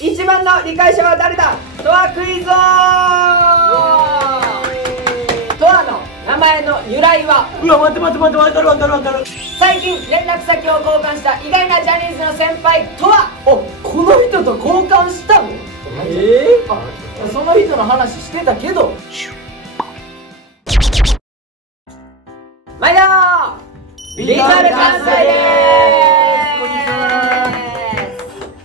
一番の理解者は誰だ。トアクイズ王。トアの名前の由来は。うわ、待って、分かる。最近連絡先を交換した意外なジャニーズの先輩とは。お、この人と交換したの。あ、その人の話してたけど。毎度ビカル関西でー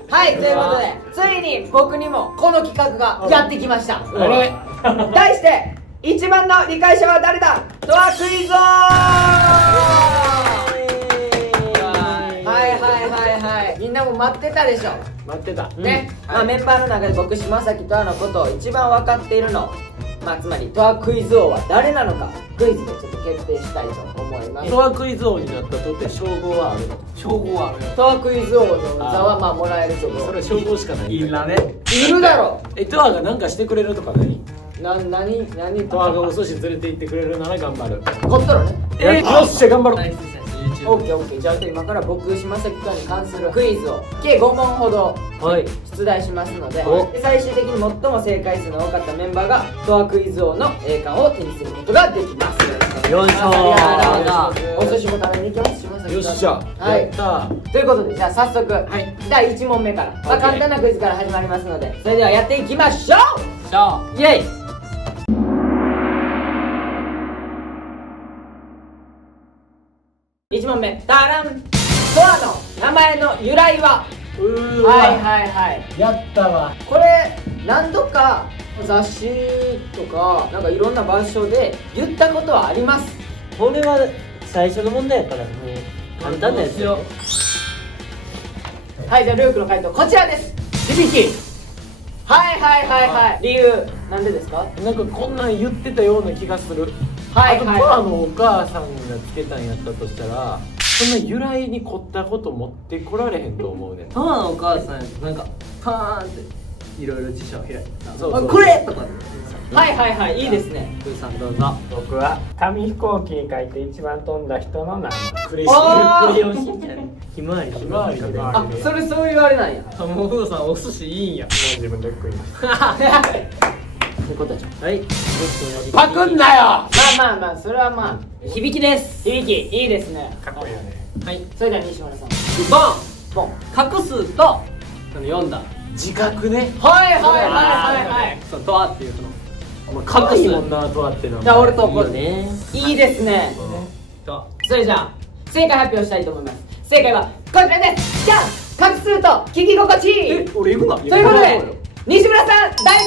す。はい、ということでついに僕にもこの企画がやってきました。題して一番の理解者は誰だ。トアクイズ王。はい、みんなも待ってたでしょ。待ってたね、メンバーの中で僕島崎トアのことを一番分かっているの、つまりトアクイズ王は誰なのか、クイズでちょっと決定したいと思います。トアクイズ王になったとって称号はあるの？称号はある。トアクイズ王の座はもらえるけど、それ称号しかない。いらね。いるだろ。トアが何かしてくれるとか何トアがお寿司連れて行ってくれるなら頑張る。こったらね。よっしゃ、頑張ろう。オッケー。じゃあ今から僕島崎トアに関するクイズを計5問ほど出題しますので、最終的に最も正解数の多かったメンバーがトアクイズ王の栄冠を手にすることができます。よいしょお寿司も食べに行きます島崎トア。よっしゃ、はいやったー。ということで、じゃあ早速、第1問目から、簡単なクイズから始まりますので、それではやっていきましょう。イエイ。1問目、タラン。トアの名前の由来は。はいやったわ。これ何度か雑誌とかなんかいろんな場所で言ったことはあります。これは最初の問題やからもう簡単なやつよ。はい、じゃあルークの回答こちらです。響き。はい、理由なんでですか。なんかこんなん言ってたような気がする。はい、あとトアのお母さんがつけたんやったとしたら、そんな由来に凝ったこと持ってこられへんと思うねん。トアのお母さんなんかパーンっていろいろ辞書を開いてそうこれとか。はい、いいですね。プーさんどうぞ。僕は紙飛行機に書いて一番飛んだ人の名前。クレヨンしんちゃん。ひまわりで。あ、それそう言われないや。もうふうさんお寿司いいんや。もう自分で食いました。猫たち。はい。パクんなよ。まあそれは響きです。響きいいですね。かっこいいよね。はい。それでは西村さん。ボン。画数と読んだ自覚ね。はい。そのトアっていうその。かっこいいもんな、トアってのは。じゃあ俺とこれね。いいですね。それじゃあ正解発表したいと思います。正解はこちらです。じゃん、画数と聞き心地。俺行くな。ということで西村さん大正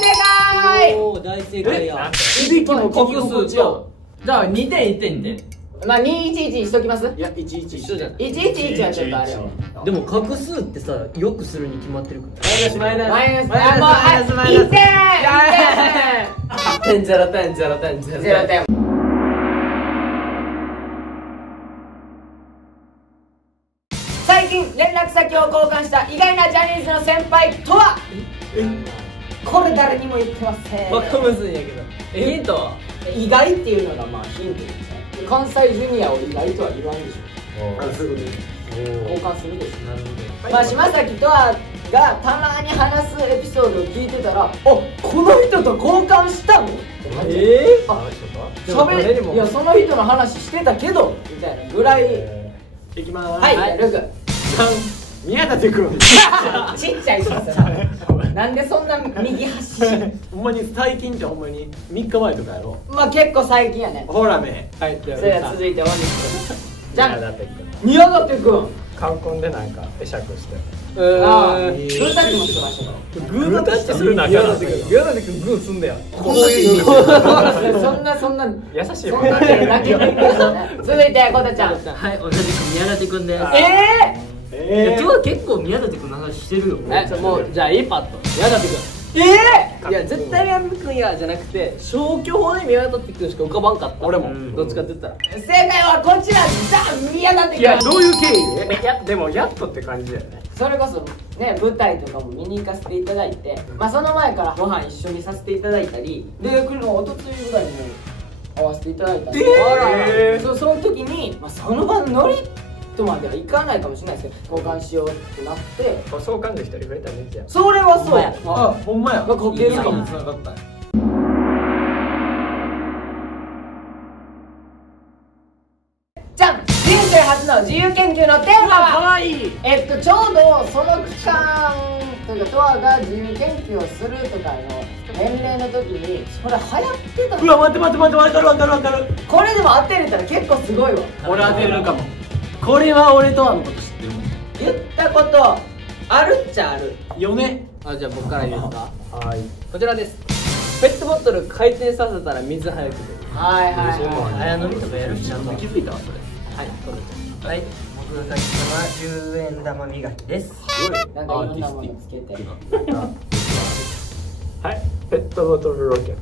解。おお、大正解や。響きの聞き心地やん。じゃあ2点1点で。211にしときます。いや、11一緒じゃん。 111はちょっとあれよ。でも画数ってさ、よくするに決まってるから。マイナスマイナス1点。0点。0点。最近連絡先を交換した意外なジャニーズの先輩とは。これ誰にも言ってません。バカむずいんやけど。ヒントは意外っていうのがヒントですね。関西ジュニアを意外とは言わんでしょ。交換するでしょ。なるほど。島崎とはがたまに話すエピソードを聞いてたら、この人と交換したの？いや、その人の話してたけどみたいなぐらい。いきまーす。はい、ルーク。宮舘君。ちっちゃいしさ。なんでそんな右端。ほんまに最近ってほんまに3日前とかやろ。結構最近やね。ほらめ。はい、それでは続いて大西君。じゃん、宮舘君。宮舘君。カンコンでなんか会釈して。グータッチもしてましたか。グータッチするな。宮舘君グーすんだよ。こういうそんな優しいそんな手だけでいいですね。続いてコタちゃん。はい、同じく宮舘君です。今日は結構宮舘君の話してるよ。もうじゃあいいパッと宮舘君。いや絶対宮舘君やじゃなくて消去法で宮舘君しか浮かばんかった。俺もどっちかって言ったら正解はこちら。宮舘君。いや、どういう経緯で？いや、でもやっとって感じだよね。それこそね、舞台とかも見に行かせていただいて、その前からご飯一緒にさせていただいたりで、来るのおとついぐらいに会わせていただいたんで、その時に、その場のノリっとまではいかないかもしれないですけど、交換しようってなって、相関図一人増えたらいいんじゃん。それはそうや。あ、ほんまや。こけるかも。つながったんや。じゃん、人生初の自由研究のテーマはかわいい。ちょうどその期間というか、トアが自由研究をするとかの年齢の時にそれ流行ってた。うわ、待って待って待って、わかるわかるわかる。これでも当てれたら結構すごいわ。俺当てるかも。これは俺とあのこと知ってるもん。言ったことあるっちゃあるよね。あ、じゃあ僕からいいですか。はい。こちらです。ペットボトル回転させたら水早く出る。はいはいはい早飲みとかやるし、ちゃんと気づいたわそれ。はい、それ。はい、僕が先は10円玉磨きです。なんかいろんなものつけてはい、ペットボトルロケッ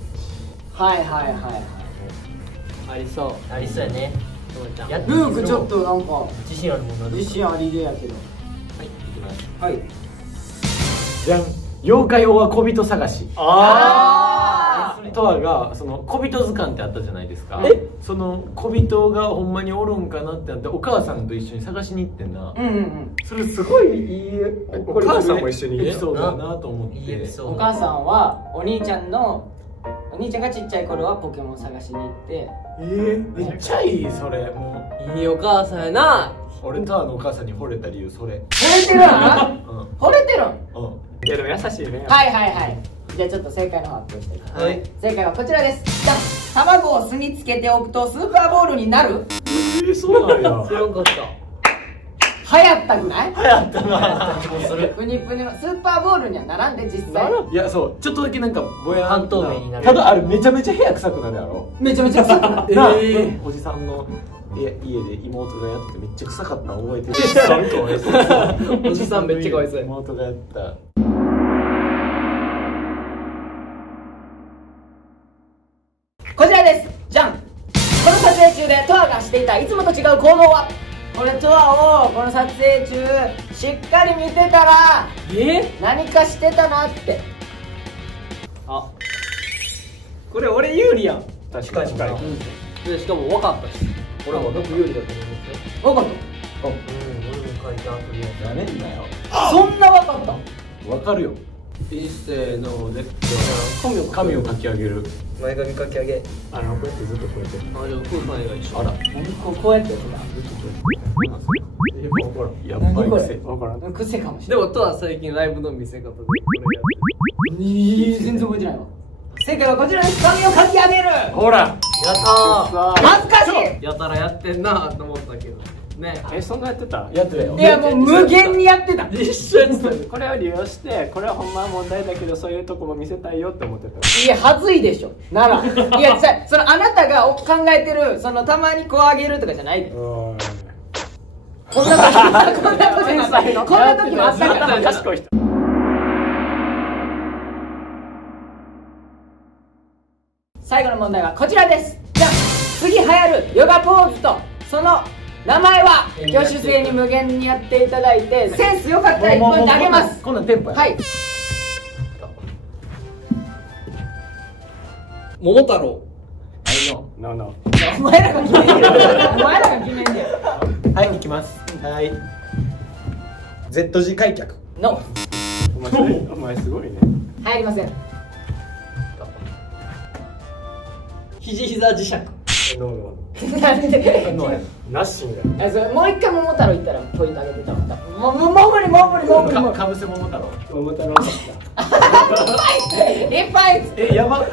はいはいはいはい。ありそう。ありそうやね。やってルークちょっとなんか自信あるもんな。自信ありげやけど。はい、いきます。はい。じゃん。妖怪王は小人探し。あトアがその小人図鑑ってあったじゃないですか。え、その小人がほんまにおるんかなってなって、お母さんと一緒に探しに行ってんな。うんうんうん。それすごいいいお母さんも一緒にエピソードだなと思って。いいエピソード。お母さんはお兄ちゃんがちっちゃい頃はポケモン探しに行って、めっちゃいい。それもいいお母さんやな。う俺とあのお母さんに惚れた理由それ。惚れてるん惚れてるん。うん。ト。いやでも優しいね。はいはいはい。じゃあちょっと正解の方発表してください。はい。正解はこちらです。じゃん、卵を酢につけておくとスーパーボールになる。そうなんや。知らんかった。流行ったくない？流行ったな。プニプニのスーパーボールにはならんで実際。いや、そうちょっとだけなんかぼや半透明になる。ただあれめちゃめちゃ部屋臭くなるやろ。めちゃめちゃ臭くなる。なあ、おじさんの家で妹がやってめっちゃ臭かったの覚えてる。おじさんめっちゃかわいそうや。妹がやった。こちらです。じゃん。この撮影中でトアがしていたいつもと違う行動は。これトアをこの撮影中しっかり見てたら何かしてたなって。あ、これ俺有利やん。確かに近い。でしかも分かったし。俺は僕有利だと思うんですよ。分かっ俺も書いてあるややめんなよ。た。そんな分かった。わかるよ。一斉ので髪をかき上げる。つ。前髪かき上げ。こうやってずっとこうやって。あ、じゃあプーさんが一緒。あら。こうやってやってやっぱり癖。わからん。た。癖かもしでれない。もとは最近ライブの見せ方でこ全然覚えてないわ。正解はこちらです。髪をかき上げる。ほら。れやった恥ずかしい。ー。やたらやってんなと思ったけどね。そんなやってた？やってたよ。いやもう無限にやってた。一緒やってた。これを利用してこれはほんまは問題だけどそういうとこも見せたいよって思ってた。いや、はずいでしょ。なら。いや、そのあなたが考えてる、そのたまにこうあげるとかじゃないで。こんな時、こんな時もあったから。賢い人。最後の問題はこちらです。じゃあ、次流行るヨガポーズと、その名前は挙手制に無限にやっていただいて、センス良かったら1ポイントあげます。こんなんテンポや。はい。桃太郎。お前らが決めんねん。お前らが決めんねん。はい、行きます。はい。Z 字開脚。の、お前すごいね。入りません。肘膝磁石。なんでナッシング。それもう一回桃太郎行ったらポイントあげてたもん。もう無理。かぶせ桃太郎。桃太郎。いっぱい。やば。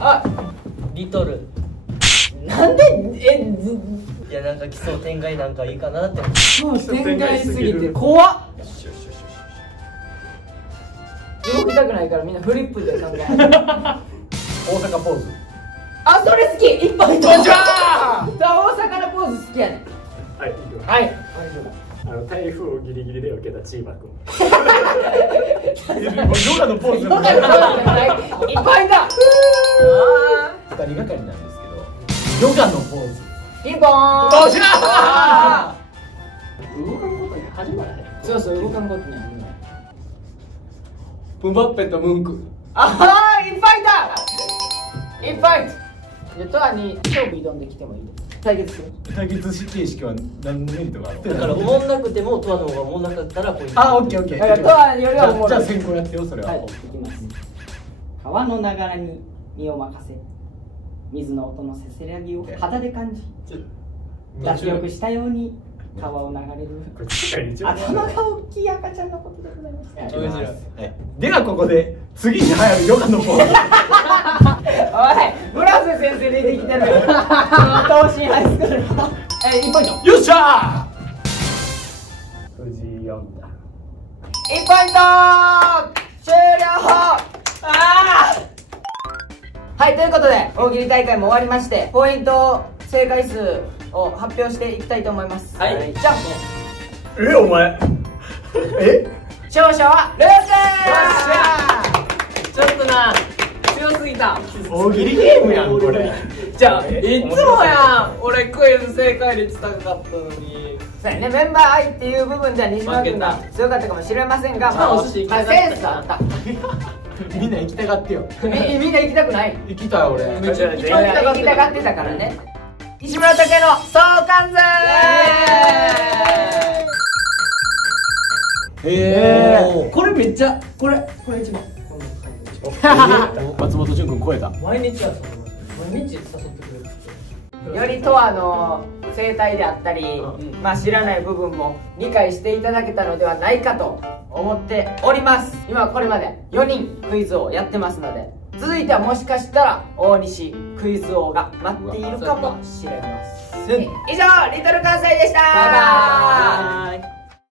あ、リトル。なんでいやなんか奇想天外なんかいいかなって。もう展開しすぎて怖っ。動きたくないからみんなフリップで考え。大阪ポーズ。あ、それ好き。1ポイント。じゃあ大阪のポーズ好きやねん。はい、行きます。はい。台風をギリギリで受けたチーバくん。ヨガのポーズ。1ポイント。二人がかりなんですけど、ヨガのポーズ。ピンポーン。おしゃ動かんことに始まらへん。そう動かんことにはね。ムバッペとムンク。ああ、いっぱいいた。いっぱい。じゃあトアに勝負挑んできてもいいですか。対決する。対決形式は何メリットがある？だから思んなくてもトアの方が思んなかったらポイント。あ、オッケーオッケー。とはよりはおもろい。じゃあ先行やってよ、それは。はい、いきます。川の流れに身を任せ、水の音のせせらぎを肌で感じ、脱力したように川を流れる頭が大きい赤ちゃんのことでございました。ではここで次に流行るヨガのポーズ。おい、ブラス先生出てきてる。東進ハイスクール。1ポイント。よっしゃ藤井4だ。1ポイント終了。はい、ということで大喜利大会も終わりまして、ポイント正解数を発表していきたいと思います。はい、じゃん。お前勝者はルース。ちょっとな、強すぎた。大喜利ゲームやんこれ。じゃあ、いつもやん。俺クイズ正解率高かったのに。そうやね、メンバー愛っていう部分では西村君が強かったかもしれませんが、まあセンスあった。みんな行きたがってよ。みんな行きたくない？行きたい俺。行きたがってたからね。西村拓哉の相関図。これめっちゃ、これ一番。松本潤君超えた。毎日やったの。毎日誘ってくれる。よりとは生態であったり、まあ知らない部分も理解していただけたのではないかと思っております。今はこれまで4人クイズをやってますので、続いてはもしかしたら大西クイズ王が待っているかもしれません。以上、リトル関西でした。バイバーイ。